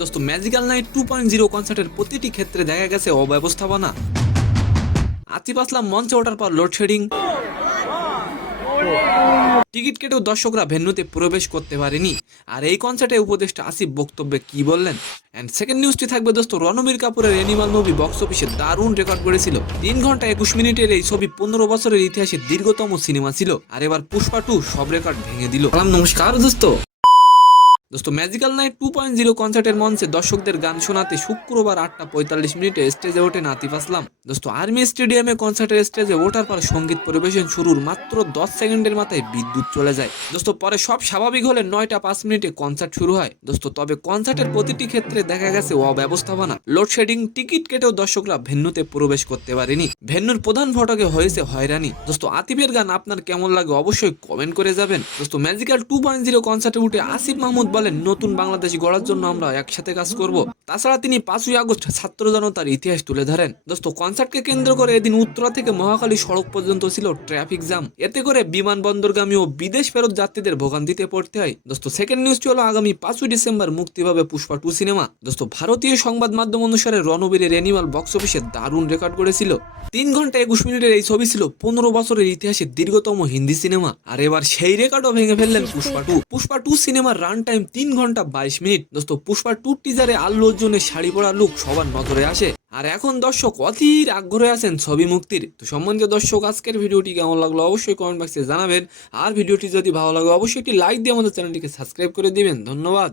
দোস্ত magical night 2.0 কনসার্টের প্রতিটি ক্ষেত্রে দেখা গেছে অব্যবস্থাপনা। আতিফ আসলাম মঞ্চে ওঠার পর লোডশেডিং, টিকিট কেটেও দর্শকরা ভেন্যুতে প্রবেশ করতে পারেনি। আর এই কনসার্টে উপদেষ্টা আসিফ বক্তব্যে কি বললেন। এন্ড সেকেন্ড নিউজটি থাকবে দোস্ত রণবীর কাপুরের অ্যানিমাল মুভি বক্স অফিসে দারুণ রেকর্ড করেছিল। 3 ঘন্টা 21 মিনিটের এই ছবি 15 বছরের ইতিহাসে দীর্ঘতম সিনেমা ছিল। আর এবার পুষ্পা 2 সব রেকর্ড ভেঙে দিল। নমস্কার দোস্ত। ম্যাজিক্যাল নাইট 2.0 কনসার্টের মঞ্চে দর্শকদের গান শোনাতে শুক্রবার 8:45 মিনিটে স্টেজে ওঠেন আতিফ আসলাম। আর্মি স্টেডিয়ামে কনসার্টের স্টেজে ওঠার পর সঙ্গীত পরিবেশন শুরুর মাত্র 10 সেকেন্ডের মাথায় বিদ্যুৎ চলে যায়। পরে সব স্বাভাবিক হলে 9:05 মিনিটে কনসার্ট শুরু হয়। তবে কনসার্টের প্রতিটি ক্ষেত্রে দেখা গেছে অব্যবস্থাপনা, লোডশেডিং, টিকিট কেটেও দর্শকরা ভেন্যুতে প্রবেশ করতে পারেনি। ভেন্যুর প্রধান ফটকে হয়েছে হয়রানি। আতিফের গান আপনার কেমন লাগে অবশ্যই কমেন্ট করে যাবেন। ম্যাজিক্যাল 2.0 কনসার্টে উঠে আসিফ মাহমুদ বলেন, নতুন বাংলাদেশ গড়ার জন্য আমরা একসাথে কাজ করব। তাছাড়া তিনি 5ই আগস্ট ছাত্র জনতার ইতিহাস তুলে ধরেন। কনসার্টকে কেন্দ্র করে এদিন উত্তরা থেকে মহাখালী সড়ক পর্যন্ত ছিল ট্রাফিক জ্যাম। এতে করে বিমানবন্দরগামী ও বিদেশ ফেরত যাত্রীদের ভোগান্তিতে পড়তে হয়। সেকেন্ড নিউজটি হলো আগামী 5ই ডিসেম্বর মুক্তি পাবে পুষ্পা 2 সিনেমা। ভারতীয় সংবাদ মাধ্যম অনুসারে রণবীরের অ্যানিমাল বক্স অফিসে দারুণ রেকর্ড করেছিল। 3 ঘন্টা 21 মিনিটের এই ছবি ছিল 15 বছরের ইতিহাসে দীর্ঘতম হিন্দি সিনেমা। আর এবার সেই রেকর্ডও ভেঙে ফেললেন পুষ্পা 2। পুষ্পা 2 সিনেমার রান টাইম 3 ঘন্টা 22 মিনিট। পুষ্পা 2 টিজারে আল্লু অর্জুনের শাড়ি পরা লুক সবার নজরে আসে। আর এখন দর্শক অধীর আগ্রহে আছেন ছবি মুক্তির। সম্মানিত দর্শক, আজকের ভিডিওটি কেমন লাগলো অবশ্যই কমেন্ট বক্সে জানাবেন। আর ভিডিওটি যদি ভালো লাগে অবশ্যই একটি লাইক দিয়ে আমাদের চ্যানেলটিকে সাবস্ক্রাইব করে দিবেন। ধন্যবাদ।